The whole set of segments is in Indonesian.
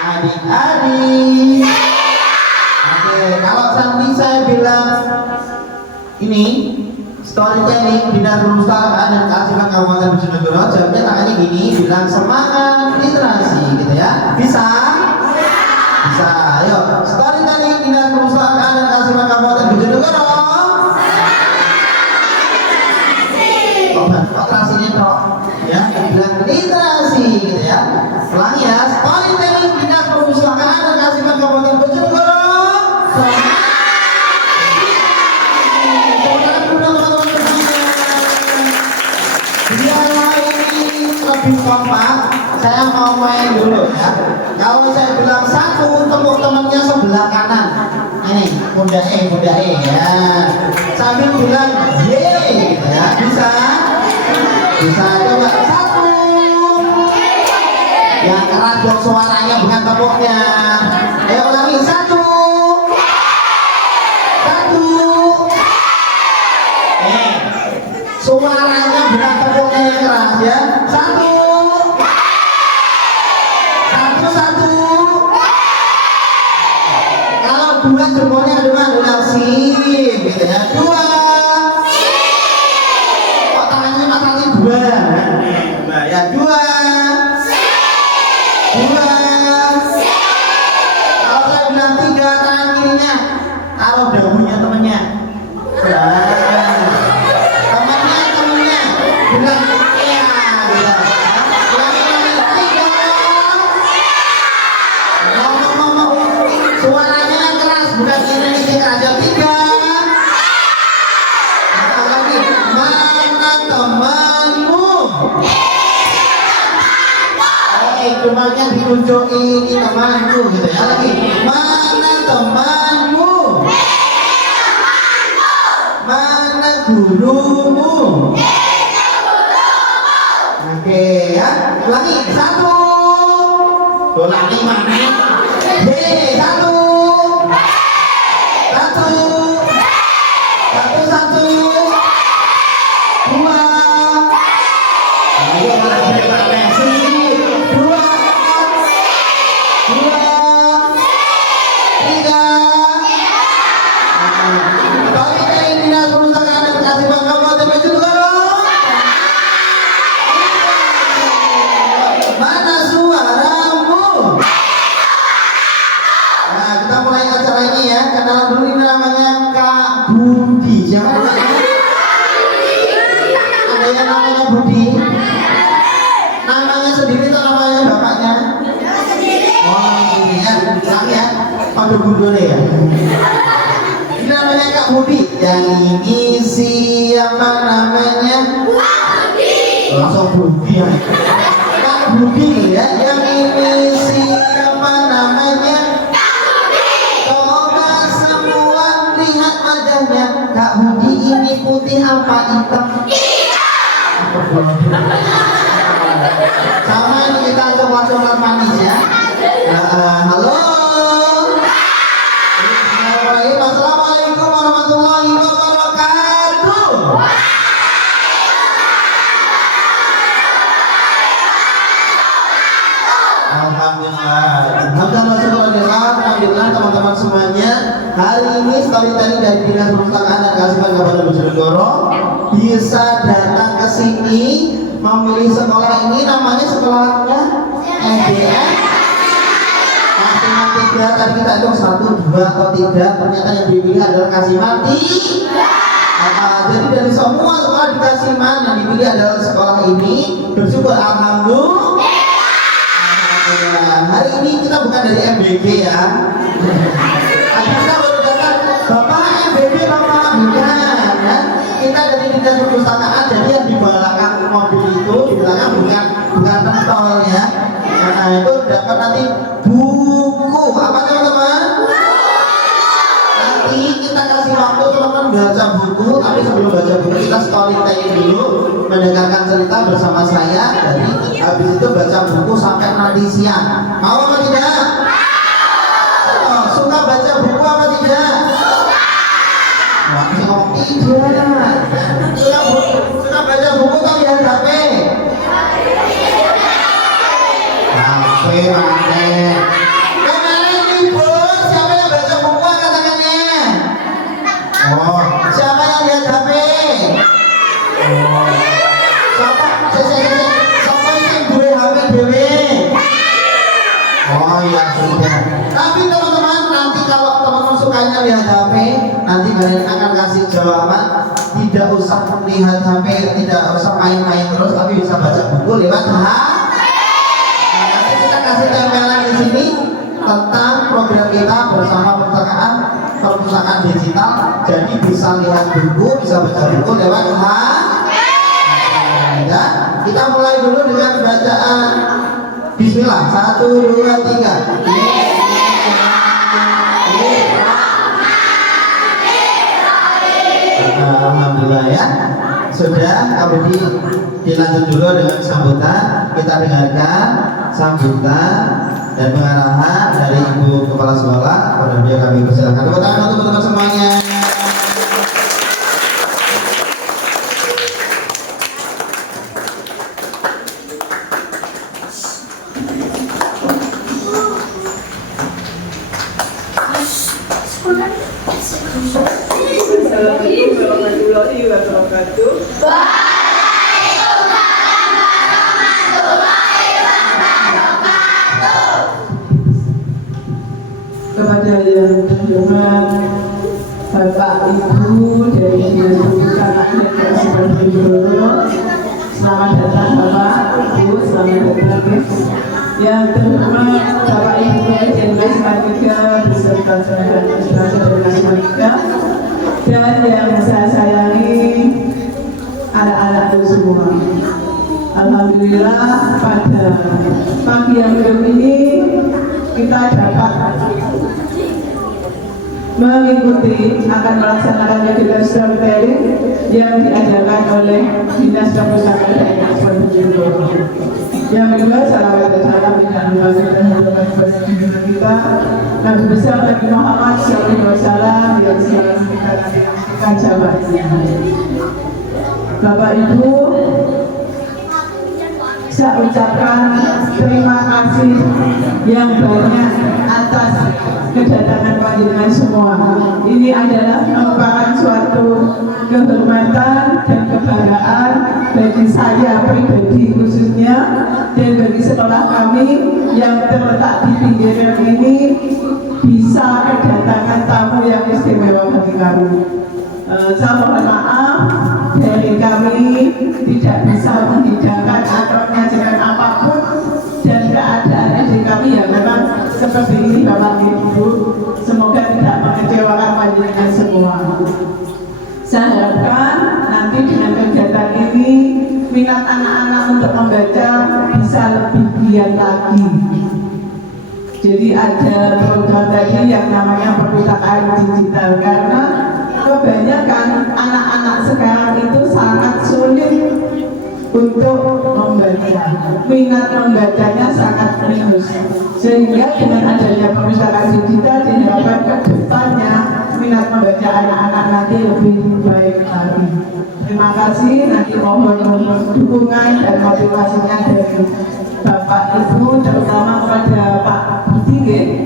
Adik-adik. Oke, kalau nanti saya bilang ini storytelling Dinas Perpustakaan dan Kearsipan Kabupaten Bojonegoro, jawabnya tangannya gini, bilang semangat literasi, gitu ya. Bisa? Bisa. Ayo, storytelling Dinas Perpustakaan dan Kearsipan Kabupaten Bojonegoro. Literasinya toh, ya. Bilang literasi, gitu ya. Ulangi ya, storytelling Dinas Perpustakaan dan Kearsipan Kabupaten Bojonegoro. Lebih kompak, saya mau main dulu ya. Kalau saya bilang satu, tepuk temannya sebelah kanan. Ini, bunda E ya. Sambil bilang ye, ya bisa. Bisa coba satu. Yang keras dong suaranya bukan tepuknya. Ayo ulangi satu. Satu. Suaranya bukan tepuknya yang keras ya. Satu. Dua jempolnya udah sip gitu ya. Dua. Kok tangannya matanya dua? Ya dua. Kalau saya bilang tiga, tangan kirinya taruh dagunya temennya. Temennya bilang iya gitu. Suaranya bukan ini aja tiga. Lagi mana temanmu? Cumanya ditunjukin ini temanku gitu ya. Lagi mana temanmu? Mana gurumu? Oke ya. Lagi satu. Lagi mana? Satu. Satu. Dua. Ayo dua. Tiga. Storytelling Dinas Perpustakaan dan Kearsipan Kabupaten Bojonegoro. Mana suaramu? Nah, kita mulai acara ini ya. Kenalan dulu, ini namanya Kak Budi. Siapa namanya? Ada yang namanya Budi? Namanya sendiri atau namanya bapaknya? Oh, ini ya. Ulang ya. Pada gundule ya. Ini namanya Kak Budi. Yang ini siapa namanya? Budi. Langsung Budi ya. Kak Budi ya. Yang ini siapa namanya? Kak Budi ini putih apa hitam? Sama ini kita coba manis ya. Halo. Assalamualaikum warahmatullahi wabarakatuh. Alhamdulillah teman-teman semuanya. Hari ini storytelling dari Dinas Perpustakaan dan Kearsipan Kabupaten Bojonegoro bisa datang ke sini memilih sekolah ini. Namanya sekolahnya SDN Kasiman 3. Tadi kita hitung 1, 2 atau 3. Ternyata yang dipilih adalah Kasiman 3. Jadi dari semua sekolah di Kasiman yang dipilih adalah sekolah ini. Bersyukur alhamdulillah. Hari ini kita bukan dari MBG ya. Kita baru datang Bapak MBG, Bapak bukan ya. Kita dari Dinas Perpustakaan. Jadi yang di belakang mobil itu, di belakang bukan pentol ya. Nah, itu dapat nanti buku. Apa teman-teman? Nanti kita kasih waktu teman-teman baca buku. Tapi sebelum baca buku kita storytelling dulu, mendengarkan cerita bersama saya. Jadi habis itu baca buku sampai nanti siang. Mau apa tidak? Oh, suka baca buku apa tidak? Tidak. Suka baca buku atau lihat HP? Nah, Oke, pakai. Kemarin ibu, siapa yang baca buku angkat tangannya? Oh, siapa yang lihat HP? Oh, siapa? Siapa yang gue HP dewe? Oh iya sudah. Tapi teman-teman nanti kalau teman-teman sukanya lihat HP, nanti kalian akan kasih jawaban. Tidak usah melihat HP, tidak usah main-main terus, tapi bisa baca buku lewat HP. Nah, nanti kita kasih tempelan di sini tentang program kita bersama perpustakaan digital. Jadi bisa lihat buku, bisa baca buku lewat HP. Ya, kita mulai dulu dengan bacaan. Bismillah, 1, 2, 3. Alhamdulillah ya. Sudah, dilanjut dulu dengan sambutan. Kita dengarkan sambutan dan pengarahan dari Ibu Kepala Sekolah. Pada dia kami persilakan. Tepuk tangan untuk teman-teman semuanya. Assalamualaikum warahmatullahi wabarakatuh. Kepada yang terhormat Bapak Ibu dari Dinas Perpustakaan dan Kearsipan Bojonegoro, selamat datang Bapak Ibu, selamat datang. Yang terhormat Bapak Ibu dan Mas Martika beserta sahabat masyarakat dan Mas Martika, dan yang saya sayangi anak-anakku semua. Alhamdulillah pada pagi yang belum ini kita dapat mengikuti akan melaksanakan kegiatan storytelling yang diadakan oleh Dinas Perpustakaan dan Kearsipan Bojonegoro. Yang kedua, salawat dan salam dengan kita Nabi besar Nabi Muhammad SAW yang selalu kita nantikan jawabannya. Bapak Ibu, saya ucapkan terima kasih yang banyak atas kedatangan panjenengan semua. Ini adalah merupakan suatu kehormatan dan kebanggaan bagi saya pribadi khususnya dan bagi sekolah kami yang terletak di pinggiran ini bisa kedatangan tamu yang istimewa bagi kami. Saya mohon maaf dari kami tidak bisa menghidangkan atau menyajikan apapun dan keadaan adik kami ya memang seperti ini Bapak Ibu. Semoga tidak mengecewakan panjenengan semua. Saya harapkan nanti dengan kegiatan ini minat anak-anak untuk membaca bisa lebih giat lagi. Jadi ada program tadi yang namanya perpustakaan digital, karena kebanyakan anak-anak sekarang itu sangat sulit untuk membaca, minat membacanya sangat minus, sehingga dengan adanya perpustakaan digital diharapkan ke depannya minat membaca anak-anak nanti lebih baik lagi. Terima kasih, nanti mohon dukungan dan motivasinya dari Bapak Ibu, terutama kepada Pak Budi,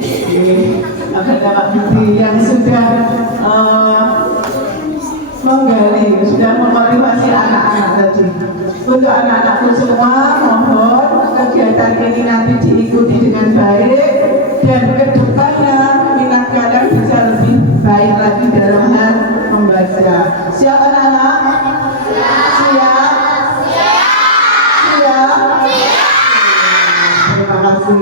kepada Pak Budi yang sudah menggali, sudah memotivasi anak-anak tadi. Untuk anak-anakku semua, mohon kegiatan ini nanti diikuti dengan baik dan kedepannya minat kalian bisa lebih baik lagi dalam hal membaca. Siap anak-anak? Siap? Siap? Terima kasih.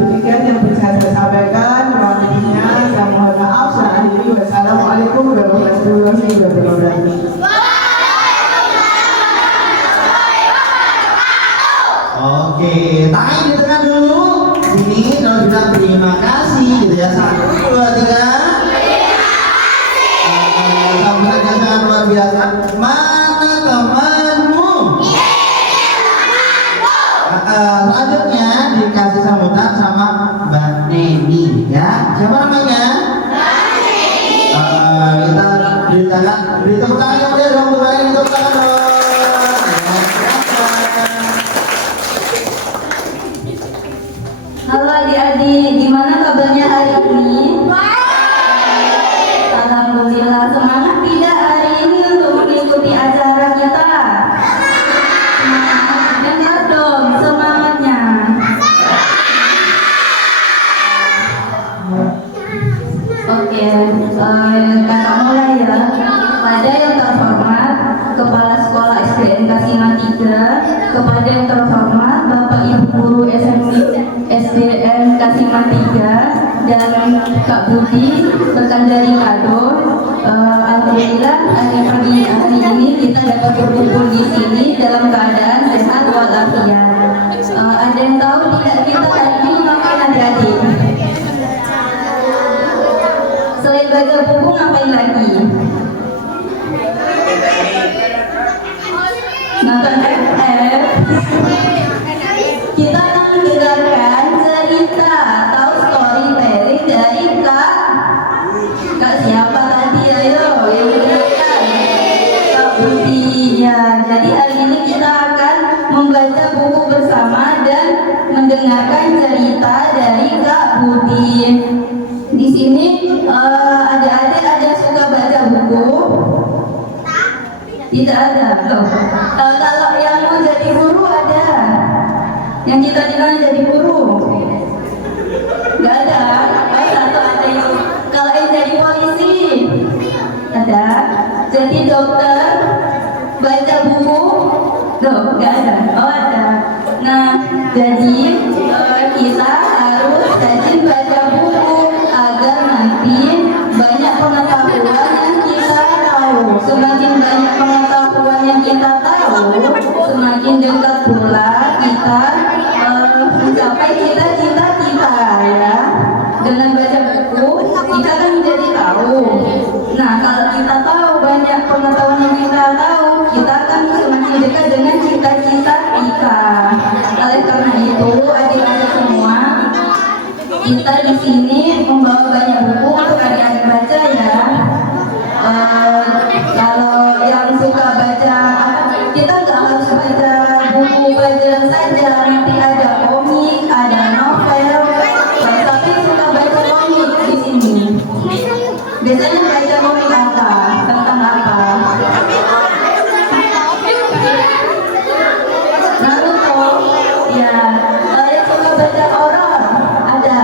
Demikian yang bisa saya sampaikan. Mohon saya mohon maaf. Saya akhiri. Wassalamualaikum warahmatullahi wabarakatuh. Oke, tangan di tengah dulu. Ini kalau bilang terima kasih gitu ya. 1, 2, 3. Sambutannya sangat luar biasa. Mana temanmu? Selanjutnya dikasih sambutan sama Mbak Neni ya. Siapa namanya? Kita beri tepuk tangan yang mulia dong. Beri tepuk tangan dong. Oke, kakak mulai ya. Kepada yang terhormat Kepala Sekolah SDN Kasiman 3, kepada yang terhormat Bapak Ibu Guru SDN Kasiman 3 dan Kak Budi, rekan dari Kado. Alhamdulillah hari ini kita dapat berkumpul di sini dalam keadaan sehat walafiat. Ada yang tahu tidak kita hari ini ngapain adik-adik? Selain baca buku ngapain lagi? Nonton FF. Kita akan mendengarkan cerita atau storytelling dari Kak siapa tadi, ayo yang mendengarkan? Kak Budi ya. Jadi hari ini kita akan membaca buku bersama dan mendengarkan cerita dari Kak Budi. Di sini adik-adik ada suka baca buku? Tidak ada. Loh. Kalau yang mau jadi guru ada? Yang cita-citanya jadi guru? Gak ada. Oh, satu ada yang. Kalau yang jadi polisi? Ada. Jadi dokter? Baca buku? Loh, gak ada. Oh, ada. Nah, jadi kita harus rajin baca buku agar nanti banyak pengetahuan yang kita tahu. Semakin banyak pengetahuan yang kita tahu, semakin dekat pula kita mencapai cita-cita kita ya. Dengan baca buku kita kan menjadi tahu. Nah, kalau kita tahu banyak pengetahuan yang kita tahu, kita akan semakin dekat dengan cita-cita kita. Oleh karena itu, adik-adik semua, kita di sini membawa banyak buku untuk adik-adik baca ya. Kalau yang suka baca, kita nggak harus baca buku pelajaran saja. Nanti ada komik, ada novel. Tapi suka baca komik di sini. Biasanya baca komik apa? Tentang apa? Naruto. Ya. Yang suka baca horor ada.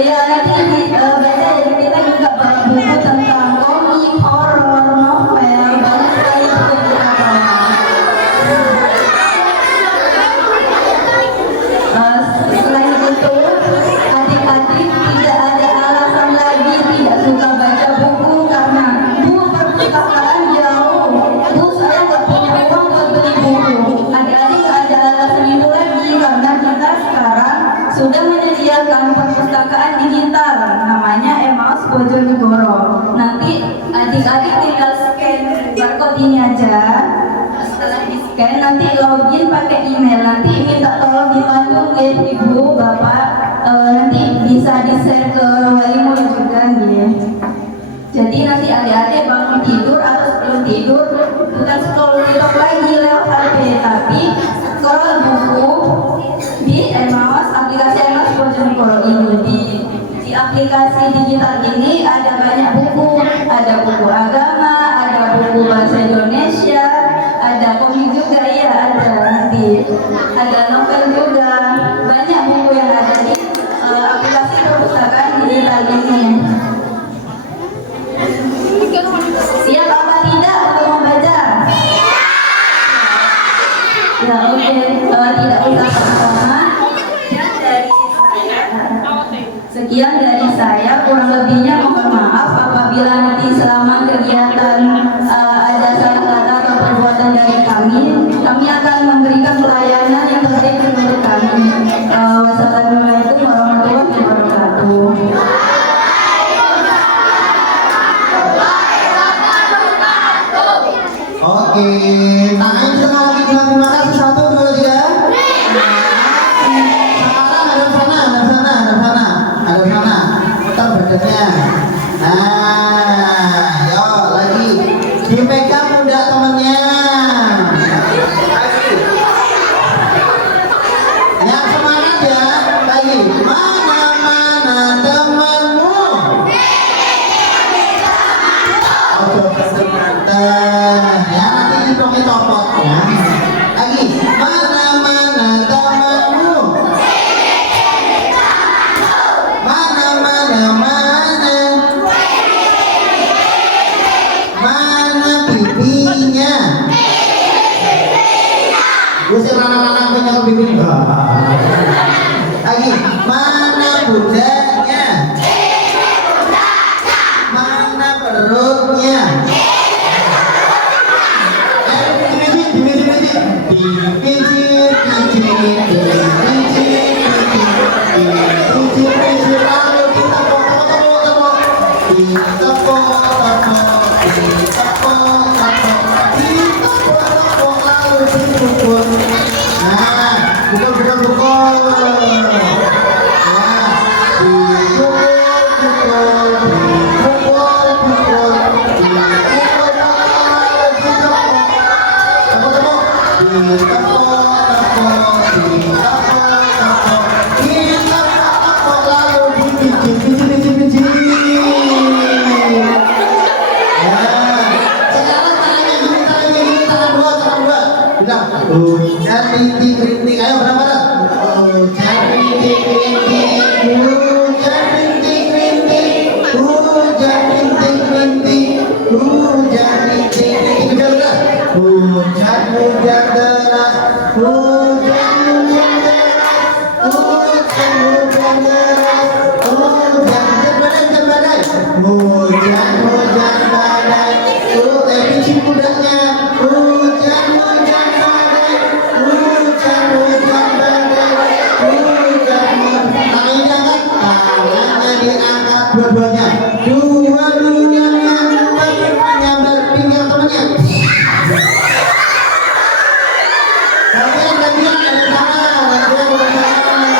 Ya nanti baca jadi kita juga baca buku tentang komik, horor, novel, banyak sekali buku yang kita baca. Selain itu, adik-adik tidak ada alasan lagi tidak suka baca buku karena Bu perpustakaan jauh. Bu saya nggak punya uang buat beli buku. Adik-adik nggak ada alasan itu lagi karena kita sekarang sudah menyediakan perpustakaan digital namanya Emmaus Bojonegoro. Nanti adik-adik tinggal scan barcode ini aja. Setelah di scan nanti login pakai email. Nanti minta tolong dipandu ibu bapak, nanti bisa di share ke wali murid juga ya. Jadi nanti adik-adik bangun tidur atau sebelum tidur bukan scroll TikTok lagi lewat HP, tapi scroll buku di Emmaus, aplikasi Emmaus Bojonegoro ini. Di aplikasi digital ini ada banyak buku, ada buku agama, ada buku bahasa Indonesia, ada komik juga ya, ada nanti ada novel juga, banyak buku yang ada di aplikasi perpustakaan digital ini. Siap apa tidak untuk membaca? Ya oke, tidak usah sama-sama. Sekian dari saya, kurang lebihnya mohon maaf apabila nanti selama kegiatan ada salah kata atau perbuatan dari kami akan memberikan pelayanan yang terbaik menurut kami. Wassalamualaikum warahmatullahi wabarakatuh. Oke, tangannya bisa lagi bilang terima kasih. 1, 2, 3. Sekarang ada sana. Putar badannya. Nah, yo lagi dipegang udah temennya. Yang semangat ya, lagi. Mana temanmu? Ojo berantem ya, nanti hitungnya copot ya. Lagi, mana temanmu? Mana kalau begini. Lagi, mana budaknya? Mana perutnya? Hujan rintik rintik, ayo berapa dah? Hujan rintik rintik, hujan rintik rintik, hujan rintik rintik, hujan rintik rintik, hujan deras, hujan hujan deras, hujan hujan deras, hujan hujan deras, hujan badai, hujan hujan badai, biji pudaknya, hujan hujan badai, hujan hujan badai, hujan tangannya diangkat, tangannya diangkat dua-duanya, dua-duanya nyambar pinggang temannya. Kalian gantian ada tangan, gantian ada tangan.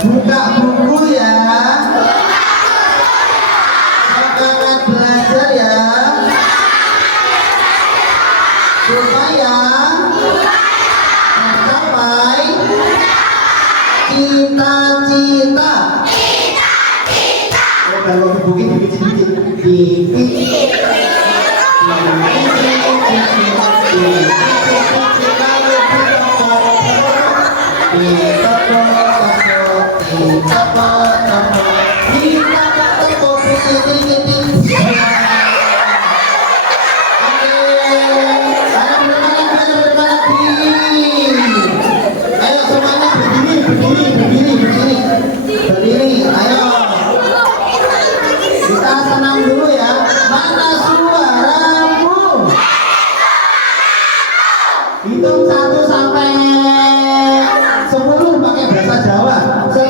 Buka buku ya, semangat belajar ya, supaya mencapai cita-cita. Kalau buku berdiri, ayo kita senang dulu ya. Mana suaramu? Hitung 1 sampai 10 pakai bahasa Jawa. 10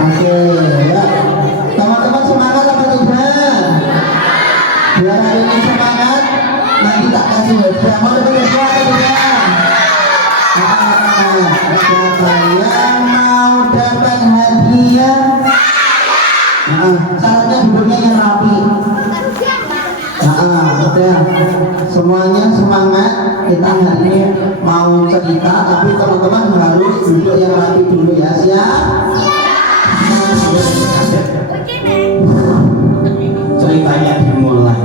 Oke, ya. Teman-teman semangat apa tidak? Biar hari ini semangat, nanti tak kasih hadiah. Mau dapat hadiah apa tidak? Siapa yang mau dapat hadiah? Syaratnya duduknya yang rapi. Udah semuanya semangat. Kita hari ini mau cerita, tapi teman-teman harus duduk yang rapi dulu ya. Siap? Ceritanya dimulai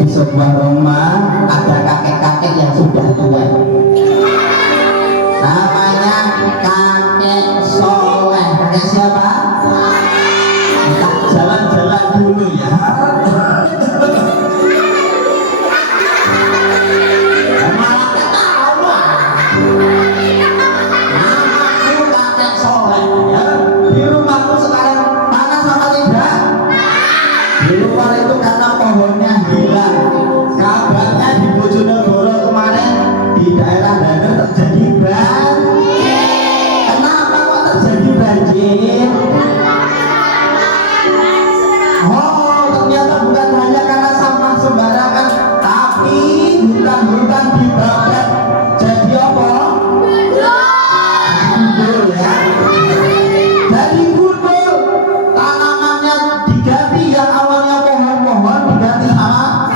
di sebuah rumah. Ada kakek-kakek yang sudah tua, namanya kakek Soleh. Kakek siapa? Kita jalan-jalan dulu ya. Malah ketawa. Namaku kakek Soleh ya. Di rumahku sekarang panas apa tidak? Di luar itu karena pohonnya hilang. Kabarnya di Bojonegoro kemarin di daerah Banten terjadi banjir. Kenapa kok terjadi banjir? Oh, ternyata bukan hanya karena sampah sembarangan, tapi hutan-hutan dibakar jadi apa? Gundul ya. Jadi gundul, tanamannya diganti, yang awalnya pohon-pohon diganti sama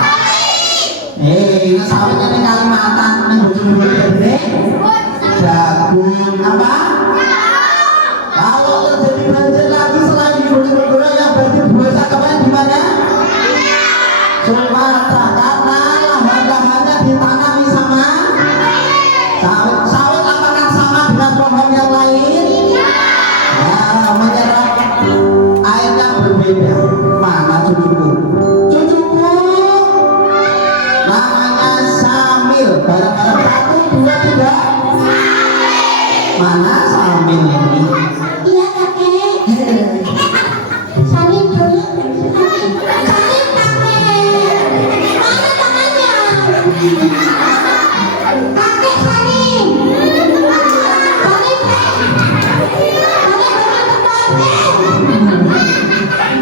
sawitnya di Kalimantan, ini Bojonegoro jadi jagung apa? Kalau terjadi banjir lagi selain di Bojonegoro, yang banjir biasa kemarin di mana? Sumatera, karena lahan-lahannya ditanami sama sawit. Sawit apakah sama dengan pohon yang lain? Ya, menyerap air yang berbeda. Mana cucuku? Cucuku namanya Samil. Barang-barang 1, 2, 3. Mana Samil ini? Iya kakek. Salim dulu. Salim kakek. Mana tangannya? Kakek salim. Salim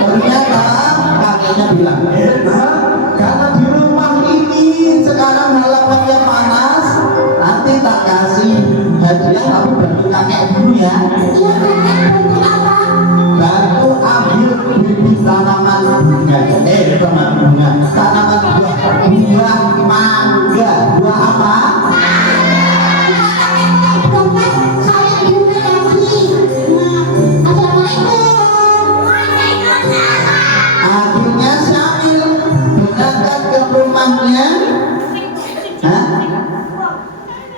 Ternyata kakeknya bilang, karena di rumah ini sekarang halamannya panas, nanti tak kasih hadiah, tapi bantu kakek dulu ya. Iya kakek, bantu apa? Bantu ambil bibit tanaman bunga. Tanaman buah mangga. Buah apa? Akhirnya Syamil berangkat ke rumahnya. Hah?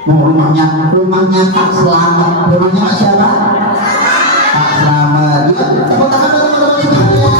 Rumahnya Pak Slamet. Rumahnya Pak siapa? Pak Slamet. Yuk, tepuk tangan teman-teman semuanya.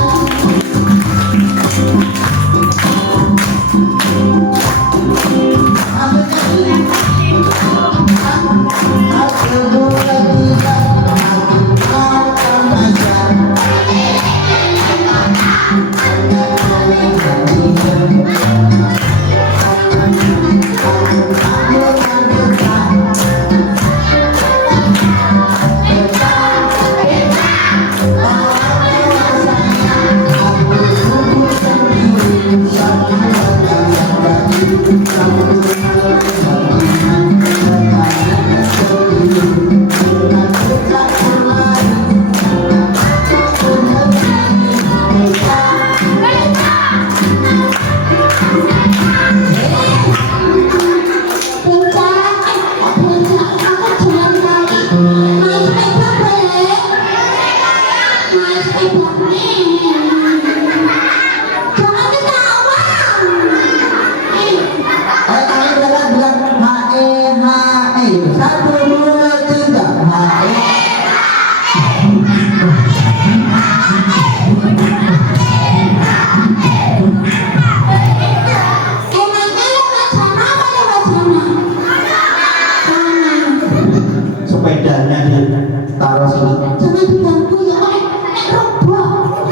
Sepedanya ditaruh sini. Jangan diganggu ya, nek roboh.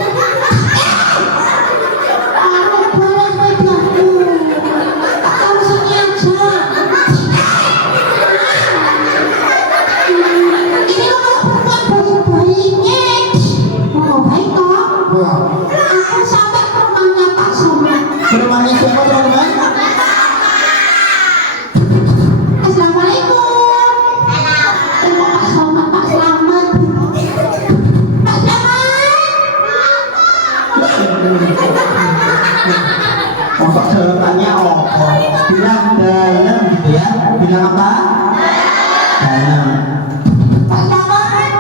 Aku sampai ke rumahnya Pak Somad. Ke rumahnya siapa teman-teman? Assalamualaikum. Pak Somad, Pak Slamet. Pak Slamet. Untuk jawabannya apa? Bilang dalam gitu ya. Bilang apa? Dalam. Pak Slamet.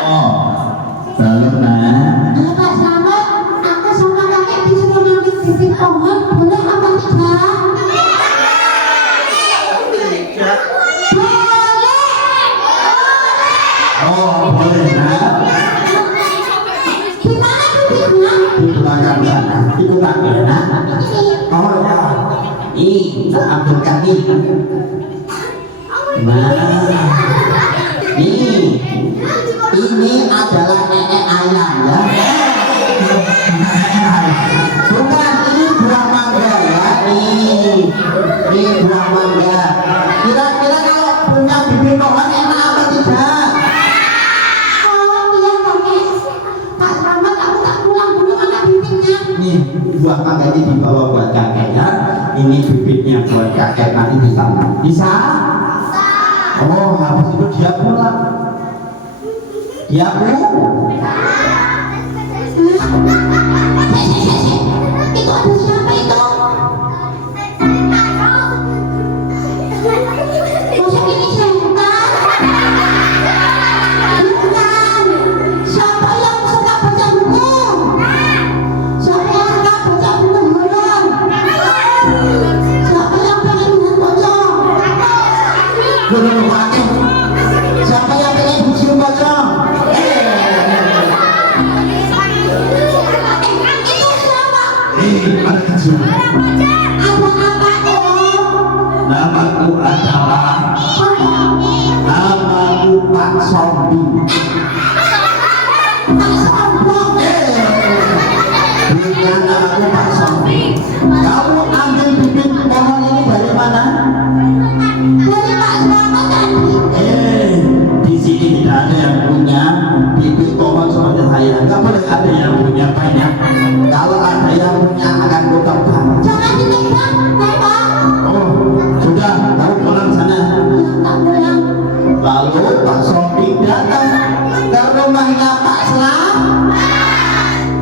Oh, dalam nah. Halo Pak Slamet, aku sama kakek disuruh ngambil bibit pohon, boleh apa tidak? Boleh. Oh, boleh nah. Di mana bibitnya? Di belakang sana. Itu kakek nah. Oh ya. Ih, ambil kaki. Nah, ini adalah nenek ayam ya. Bukan, ini buah mangga ya. Ini buah mangga. Kira-kira kalau punya bibit pohon enak apa tidak? Oh iya kakek. Pak Slamet, aku tak pulang dulu mana bibitnya. Nih, buah mangga ini dibawa buat kakek ya. Ini bibitnya buat kakek nanti di sana. Bisa? Oh, habis itu dia pulang. Dia pulang. Itu ada siapa itu? Masa ini setan? Bukan. Siapa yang suka baca buku? Siapa yang suka baca buku horor? Siapa yang pengen lihat pocong? Belum pakai. Siapa yang pengen bucium pocong? Itu siapa? Ada kecil. Ada apa om? Namaku adalah namaku Pak Sombi. Pak Sombong. Bukan namaku Pak Sombi. Kamu ambil bibit pohon ini dari mana? Dari Pak Slamet tadi. Di sini tidak ada yang punya bibit pohon seperti saya. Nggak boleh ada yang punya banyak. Kalau ada yang punya akan kutebang. Jangan ditebang, Bapak. Oh, sudah, kamu pulang sana. Tak pulang. Lalu Pak Sombi datang ke rumahnya Pak Slam.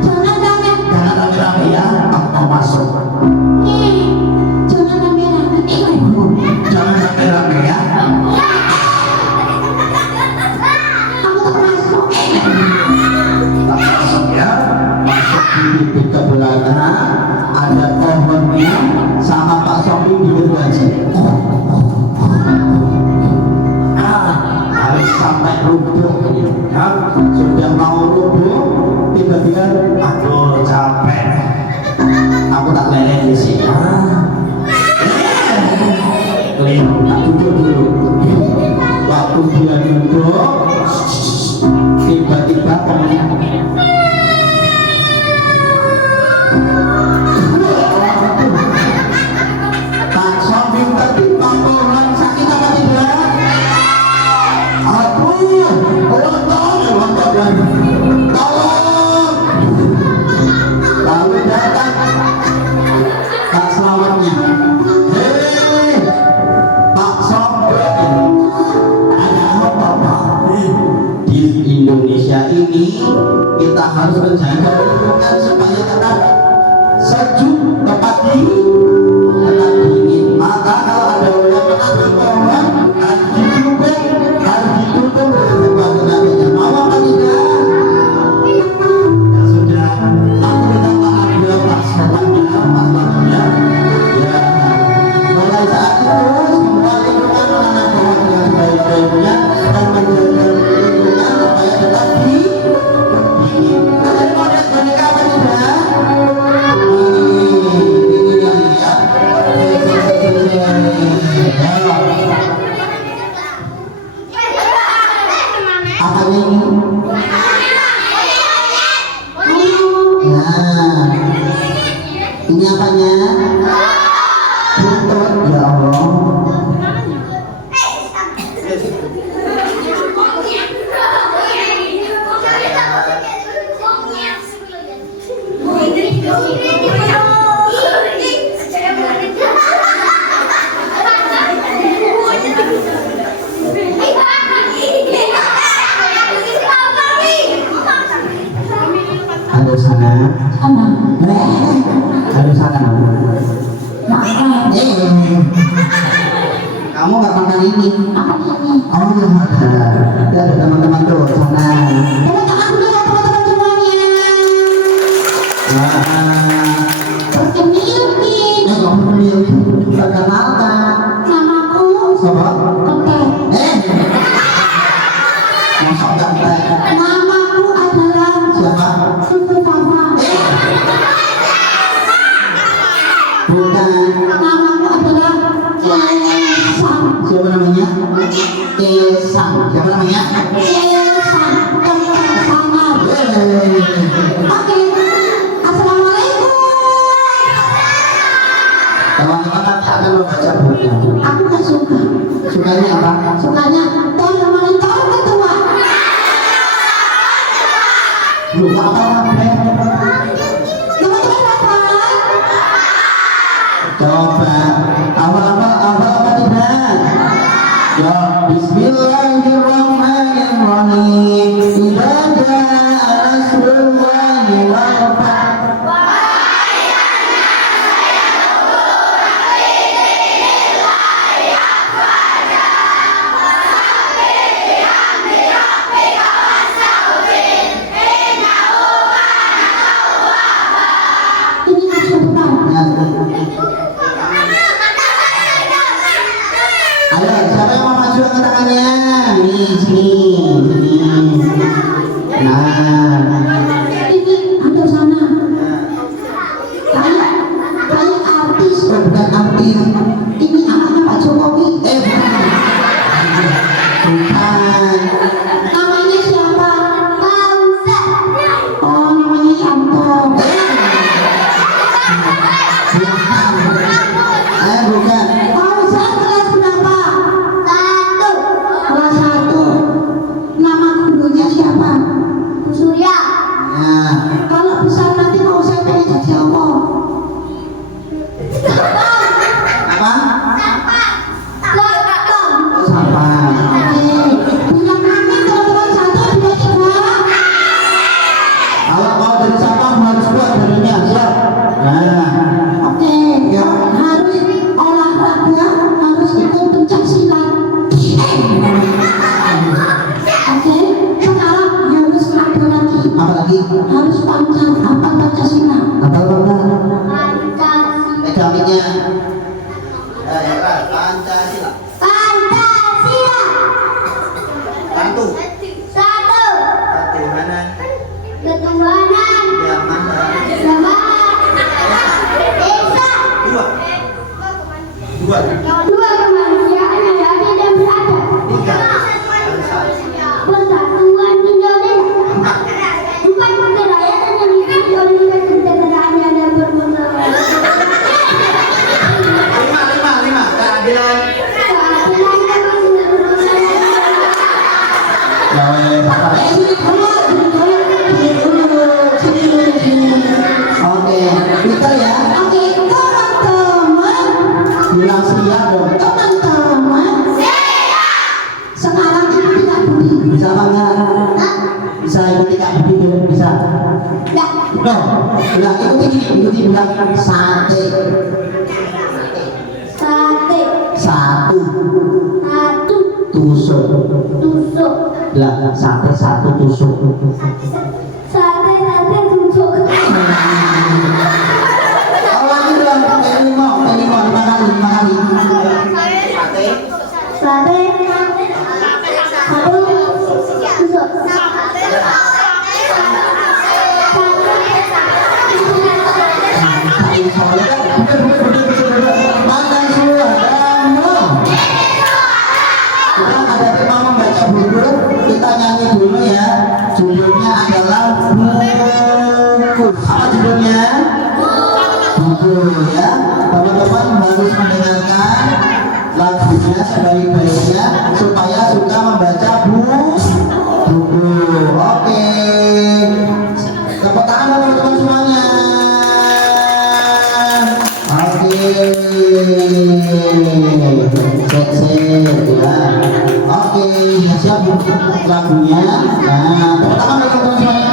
Jangan rame. Jangan rame-rame ya, aku mau masuk. Jangan rame-rame. Jangan rame-rame ya. Aku tak masuk. Tak masuk ya. Masuk di bibit ke belakang. Ada pohonnya sama Pak Sombi di berbagi. Harus sampai rubuh ini. Ya, sudah mau rubuh, tiba-tiba aduh capek. Aku tak lele di sini. Keliru, tak duduk dulu. Waktu dia duduk, tiba-tiba pohonnya Pak Sombi tertimpa pohon, sakit apa tidak? Aduh, lontok. Tolong. Lalu datang Pak Selamatnya. Hei, Pak Sombi, ada apa Pak? Di Indonesia ini kita harus menjaga lingkungan supaya tetap sejuk, tempat dingin. Maka kalau ada yang menanam pohon harus didukung, harus didukung. Bagaimana mau apa tidak? Ya sudah, aku minta maaf ya Pak Selamatnya. Ya, mulai saat itu semua lingkungan menanam pohon dengan baik-baiknya dan menjaga lingkungan supaya tetap dingin. Kalian mau lihat boneka apa tidak? Ini ya. Halo sana. Sama. Halo sana. Makan. Kamu nggak makan ini? Makan ini. Oh ya, ada teman-teman tuh sana. Tepuk tangan dulu ya teman-teman semuanya. Perkenalkan. Kamu perkenalkan. Namaku Siapa? Ketek. Masuk gambar. Namaku adalah Siapa? Suku Papa. Bukan. Namaku adalah Esang. Siapa namanya? Esang. Siapa namanya? Esang. Ketek Sangar. Oke. Assalamualaikum. Teman-teman nanti akan membaca buku. Aku gak suka. Sukanya apa? Sukanya teman-teman tahun ketua. Lupa apa? Teman-teman apa? Coba awal tidak? Ya Bismillahirrahmanirrahim. Idza jaa nasrullahi wal fath. Ini maksudnya. Ayo, siapa yang mau maju angkat tangannya? Sini. Nah, Ini atau sana. Kayak artis. bukan artis. Ini anaknya Pak Jokowi. Bukan. Namanya siapa? Bangsa. Oh, namanya Yanto. Bukan. Bangsa kelas berapa? 1. Kelas 1. Nama gurunya siapa? Bu Surya. Nah, Kalau besar nanti mau saya pengen jadi apa? apa? Dokter. Siapa? Oke. Punya kami teman-teman 1, 2, 3. Kalau mau dari siapa harus kuat badannya, siap. Nah, Oke, harus olahraga, harus ikut pencak silat. Oke, sekarang harus ada lagi, apa lagi? harus Pancasila. Apa apa? Pancasila. Megamiknya. Pancasila. Pancasila. Satu. Satu. Ketuhanan Ketuhanan. yang maha. Sama. Esa. Dua. Dua kemanusiaan yang adil dan beradab. Tiga. Persatuan Indonesia. 4 kerakyatan yang dipimpin oleh kesejahteraan dan permusuhan. Lima. Keadilan. Keadilan dan kesetaraan. Oke, pintar ya. Oke, teman-teman. Bilang siap dong. Teman-teman. Sekarang ikuti Kak Budi. Bisa apa enggak? Bisa ikuti Kak Budi dong? Bisa. Ya. Dong, bilang ikuti bilang sate. Sate. Satu. Satu. Tusuk. Tusuk. Bilang sate satu tusuk. Sate tusuk. Lagi dong, lima kali. Sate. Sate. Satu. Tusuk. Makan suaramu. Kita ada tema membaca buku. Kita nyanyi dulu ya. Judulnya adalah buku. Apa judulnya? Buku ya. Teman-teman harus mendengarkan lagunya sebaik-baiknya supaya suka membaca buku. Oke. Tepuk tangan teman-teman semuanya. Oke. Ya. Oke, ya siap lagunya. Nah, tepuk tangan teman-teman semuanya.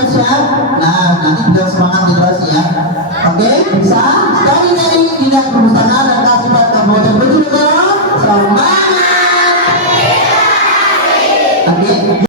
siap-siap. Nah, nanti bilang semangat literasi ya. Oke, bisa? Dari Dinas Perpustakaan dan Kasihan Kabupaten Bojonegoro. Semangat!